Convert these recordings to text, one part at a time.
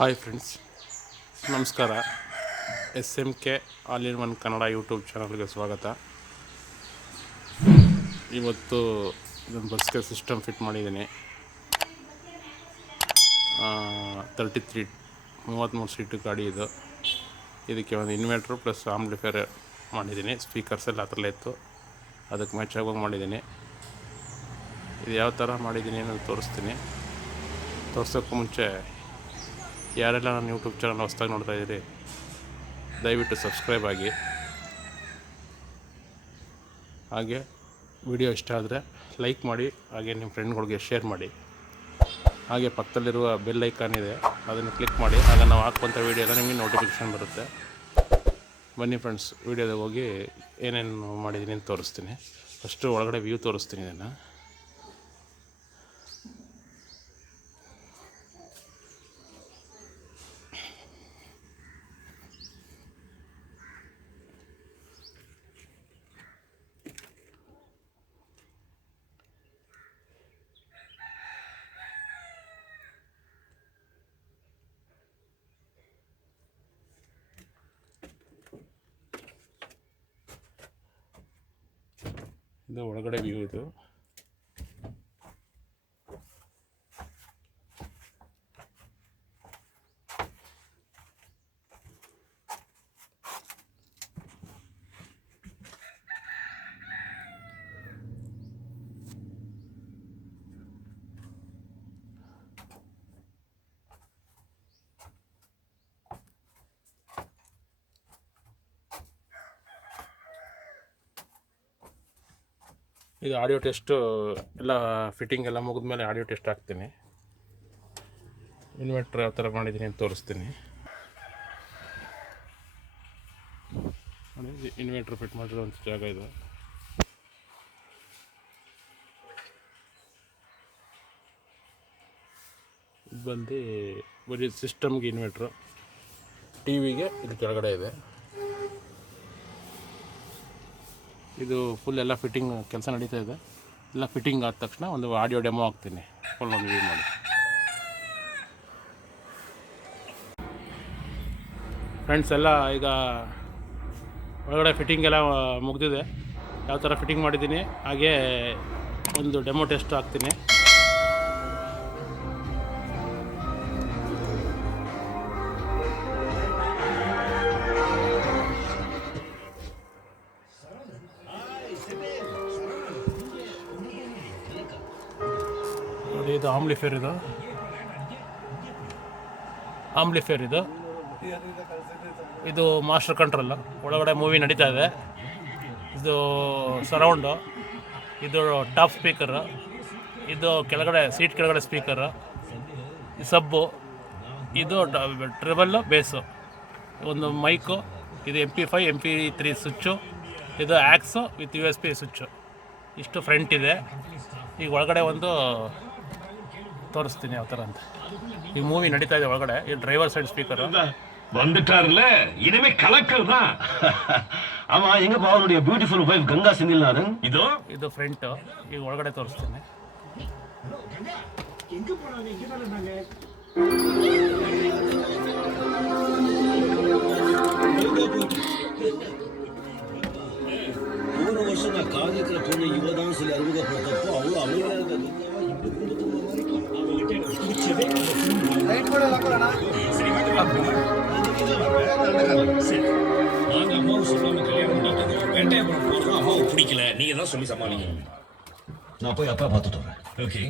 Hi friends, ನಮಸ್ಕಾರ. SMK all in one Kannada YouTube ಚಾನಲ್ಗೆ ಸ್ವಾಗತ. ಇವತ್ತು ಇದೊಂದು ಬಸ್ಗೆ ಸಿಸ್ಟಮ್ ಫಿಟ್ ಮಾಡಿದ್ದೀನಿ. 33 ಸೀಟು ಗಾಡಿ ಇದು. ಇದಕ್ಕೆ ಒಂದು ಇನ್ವರ್ಟ್ರು ಪ್ಲಸ್ ಆಂಪ್ಲಿಫೈರ್ ಮಾಡಿದ್ದೀನಿ. ಸ್ಪೀಕರ್ಸ್ ಎಲ್ಲ ಹತ್ರಲ್ಲೇ ಇತ್ತು, ಅದಕ್ಕೆ ಮ್ಯಾಚ್ ಆಗೋಗಿ ಮಾಡಿದ್ದೀನಿ. ಇದು ಯಾವ ಥರ ಮಾಡಿದ್ದೀನಿ ಅನ್ನೋದು ತೋರಿಸ್ತೀನಿ. ತೋರ್ಸೋಕ್ಕೂ ಮುಂಚೆ ಯಾರೆಲ್ಲ ನನ್ನ ಯೂಟ್ಯೂಬ್ ಚಾನಲ್ ಹೊಸ್ದಾಗಿ ನೋಡ್ತಾ ಇದ್ದೀರಿ, ದಯವಿಟ್ಟು ಸಬ್ಸ್ಕ್ರೈಬ್ ಆಗಿ. ಹಾಗೆ ವಿಡಿಯೋ ಇಷ್ಟ ಆದರೆ ಲೈಕ್ ಮಾಡಿ, ಹಾಗೆ ನಿಮ್ಮ ಫ್ರೆಂಡ್ಗಳಿಗೆ ಶೇರ್ ಮಾಡಿ. ಹಾಗೆ ಪಕ್ಕದಲ್ಲಿರುವ ಬೆಲ್ ಐಕಾನ್ ಇದೆ, ಅದನ್ನು ಕ್ಲಿಕ್ ಮಾಡಿ. ಆಗ ನಾವು ಹಾಕುವಂಥ ವೀಡಿಯೋ ಎಲ್ಲ ನಿಮಗೆ ನೋಟಿಫಿಕೇಷನ್ ಬರುತ್ತೆ. ಬನ್ನಿ ಫ್ರೆಂಡ್ಸ್, ವೀಡಿಯೋದಾಗ ಹೋಗಿ ಏನೇನು ಮಾಡಿದ್ದೀನಿ ಅಂತ ತೋರಿಸ್ತೀನಿ. ಫಸ್ಟು ಒಳಗಡೆ ವ್ಯೂ ತೋರಿಸ್ತೀನಿ. ಇದನ್ನು ಇದು ಒಳಗಡೆ ವ್ಯೂ. ಇದು ಇದು ಆಡಿಯೋ ಟೆಸ್ಟು ಎಲ್ಲ ಫಿಟ್ಟಿಂಗ್ ಎಲ್ಲ ಮುಗಿದ್ಮೇಲೆ ಆಡಿಯೋ ಟೆಸ್ಟ್ ಹಾಕ್ತೀನಿ. ಇನ್ವರ್ಟ್ರ್ ಯಾವ ಥರ ಮಾಡಿದ್ದೀನಿ ಅಂತ ತೋರಿಸ್ತೀನಿ. ಇನ್ವರ್ಟ್ರ್ ಫಿಟ್ ಮಾಡಿರೋಂಥ ಜಾಗ ಇದು. ಇದು ಬಂದು ಬರೀ ಸಿಸ್ಟಮ್ಗೆ ಇನ್ವರ್ಟ್ರು, ಟಿ ವಿಗೆ ಇದು ಕೆಳಗಡೆ ಇದೆ. ಇದು ಫುಲ್ ಎಲ್ಲ ಫಿಟ್ಟಿಂಗ್ ಕೆಲಸ ನಡೀತಾ ಇದೆ. ಎಲ್ಲ ಫಿಟ್ಟಿಂಗ್ ಆದ ತಕ್ಷಣ ಒಂದು ಆಡಿಯೋ ಡೆಮೋ ಹಾಕ್ತೀನಿ. ಫುಲ್ ಒಂದು ವ್ಯೂ ಮಾಡಿ. ಫ್ರೆಂಡ್ಸ್, ಎಲ್ಲ ಈಗ ಒಳಗಡೆ ಫಿಟ್ಟಿಂಗ್ ಎಲ್ಲ ಮುಗಿದಿದೆ. ಯಾವ ಥರ ಫಿಟ್ಟಿಂಗ್ ಮಾಡಿದ್ದೀನಿ ಹಾಗೆ ಒಂದು ಡೆಮೋ ಟೆಸ್ಟ್ ಹಾಕ್ತೀನಿ. ಇದು ಆಂಪ್ಲಿಫೈರ್ ಇದು ಇದು ಮಾಸ್ಟರ್ ಕಂಟ್ರೋಲ್. ಒಳಗಡೆ ಮೂವಿ ನಡೀತಾ ಇದೆ. ಇದು ಸರೌಂಡು, ಇದು ಟಾಪ್ ಸ್ಪೀಕರು, ಇದು ಕೆಳಗಡೆ ಸೀಟ್ ಕೆಳಗಡೆ ಸ್ಪೀಕರು, ಸಬ್ಬು, ಇದು ಟ್ರಿಬಲ್ಲು ಬೇಸು, ಒಂದು ಮೈಕು, ಇದು MP5 MP3 ಸ್ವಿಚ್ಚು, ಇದು ಆ್ಯಕ್ಸು ವಿತ್ USB ಸ್ವಿಚ್ಚು. ಇಷ್ಟು ಫ್ರಂಟ್ ಇದೆ. ಈಗ ಒಳಗಡೆ ಒಂದು ತೋರಿಸ್ತೀನಿ ಯಾವ ಥರ ಅಂತ. ಈ ಮೂವಿ ನಡೀತಾ ಇದೆ ಒಳಗಡೆ. ಈ ಡ್ರೈವರ್ ಸೈಡ್ ಸ್ಪೀಕರು வந்துட்டார்ல, இனிமே கலக்கல் தான். ஆமா, எங்க பாவனுடைய பியூட்டிஃபுல் வைஃப் கங்கா செந்தில்நாதன். ಇದು ಫ್ರಂಟ್. ಈಗ ಒಳಗಡೆ ತೋರಿಸ್ತೀನಿ. எங்க போறாங்க? இங்க தான் இருந்தாங்க. 3 வருஷம் நான் காதலிக்கிற பொண்ணு இவதான் சொல்லி அறிமுகப்படுத்தப்போ அவಳು அமைதியா இருக்காங்க. நாங்க அம்மாவும் சொல்லாம கல்யாணம் பண்ணிட்டோம். வெண்டையபுரம் போறோம். அம்மாவை பிடிக்கல, நீங்க தான் சொல்லி சமாளிக்கணும். நான் போய் அப்பா பார்த்துட்டு வரேன். ஓகே.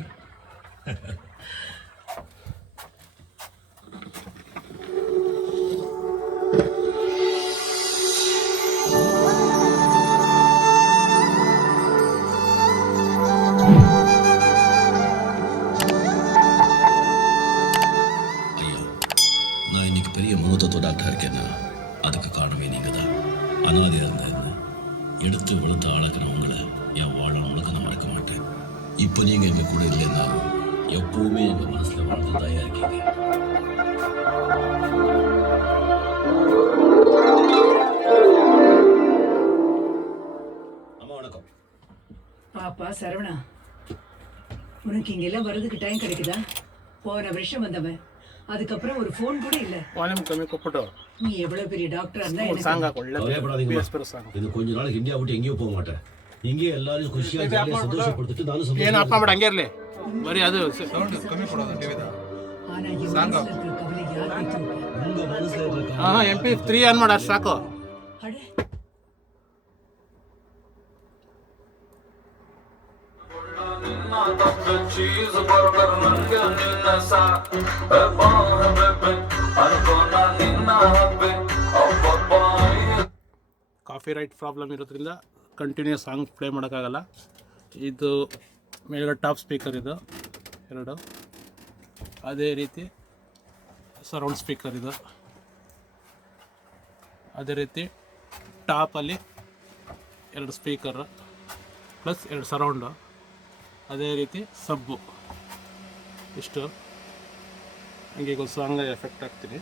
பெரிய மனோதத்துவ டாக்டர் இருக்கேன்னா அதுக்கு காரணமே நீங்கள் தான். அனாதையாக இருந்த என்ன எடுத்து வெளுத்து ஆளாக்குற உங்களை என் வாழ முழுக்க நான் மறக்க மாட்டேன். இப்போ நீங்கள் எங்கள் கூட இல்லைன்னாலும் எப்பவுமே எங்கள் மனசில் வாழ்ந்துதாயா இருக்கீங்க. அம்மா வணக்கம். பாப்பா சரவணா, உனக்கு இங்கெல்லாம் வர்றதுக்கு டைம் கிடைக்குதா? போன வருஷம் வந்தவன் அதுக்கப்புறம் ஒரு ஃபோன் கூட இல்ல. ವಾಲ್ಯೂಮ್ ಕಮ್ಮಿ ಕೊಟ್ಬಿಟ್ಟು நீ எவ்வளவு பெரிய டாக்டரா இருந்தா ಒಂದು எனக்கு ಸಾಂಗ್ ಹಾಕು ಒಳ್ಳೆ கவலைப்படாதீங்கம்மா. PSP ಸಾಂಗ್ இது கொஞ்ச நாளைக்கு இந்தியா விட்டு எங்கேயும் போக மாட்டேன். இங்கே எல்லாரும் ಖುಷಿಯಾಗಿ ஜாலியா ಸಂತೋಷಪಡ್ತಿட்டு ನಾನು ಏನು ಅಪ್ಪ ಸಂತೋಷ. ಬೇಡ ಹಂಗೆ ಇರಲಿ ಬರೀ ಅದು ஆனா என் மனசுல இருக்கிற கவலை யார் கேட்க? உங்க மனசுல இருக்கிற ಹಾಂ MP3 ಆನ್ ಮಾಡು ಅಷ್ಟು ಸಾಕು. அட ಕಾಫಿ ರೈಟ್ ಪ್ರಾಬ್ಲಮ್ ಇರೋದ್ರಿಂದ ಕಂಟಿನ್ಯೂಸ್ ಸಾಂಗ್ ಪ್ಲೇ ಮಾಡೋಕ್ಕಾಗಲ್ಲ. ಇದು ಮೇಲ್ಗಡೆ ಟಾಪ್ ಸ್ಪೀಕರ್ ಇದು 2, ಅದೇ ರೀತಿ ಸರೌಂಡ್ ಸ್ಪೀಕರ್ ಇದು, ಅದೇ ರೀತಿ ಟಾಪಲ್ಲಿ 2 ಸ್ಪೀಕರ್ ಪ್ಲಸ್ 2 ಸರೌಂಡು, ಅದೇ ರೀತಿ ಸಬ್ಬು. ಇಷ್ಟು ಹಂಗೆ ಈಗ ಸಾಂಗ್ ಎಫೆಕ್ಟ್ ಹಾಕ್ತೀನಿ.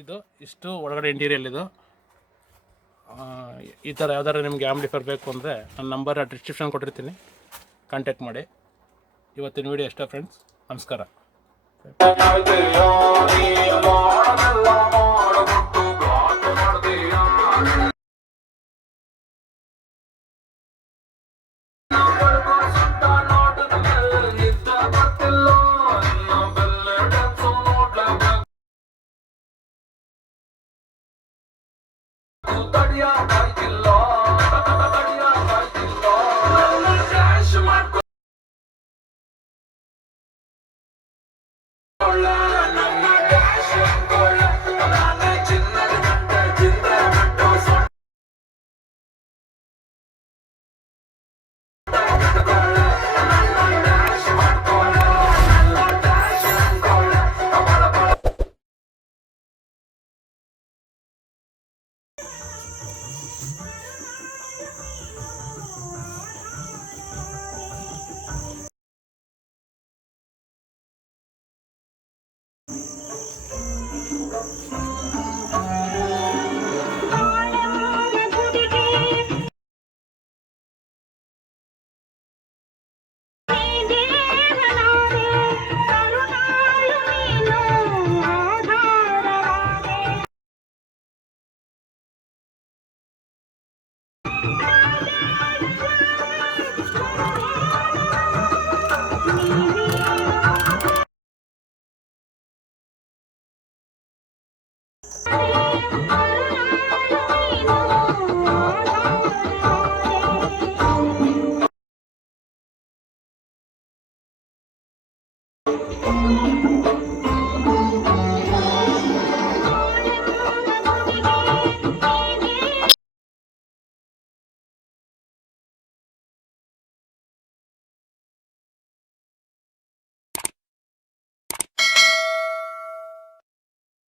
ಇದು ಇಷ್ಟು ಒಳಗಡೆ ಇಂಟೀರಿಯಲ್ ಇದು. ಈ ಥರ ಯಾವ್ದಾದ್ರು ನಿಮಗೆ ಆಂಪ್ಲಿಫೈರ್ ಬೇಕು ಅಂದರೆ ನನ್ನ ನಂಬರ್ ಡಿಸ್ಕ್ರಿಪ್ಷನ್ ಕೊಟ್ಟಿರ್ತೀನಿ, ಕಾಂಟ್ಯಾಕ್ಟ್ ಮಾಡಿ. ಇವತ್ತಿನ ವಿಡಿಯೋ ಇಷ್ಟ ಫ್ರೆಂಡ್ಸ್, ನಮಸ್ಕಾರ.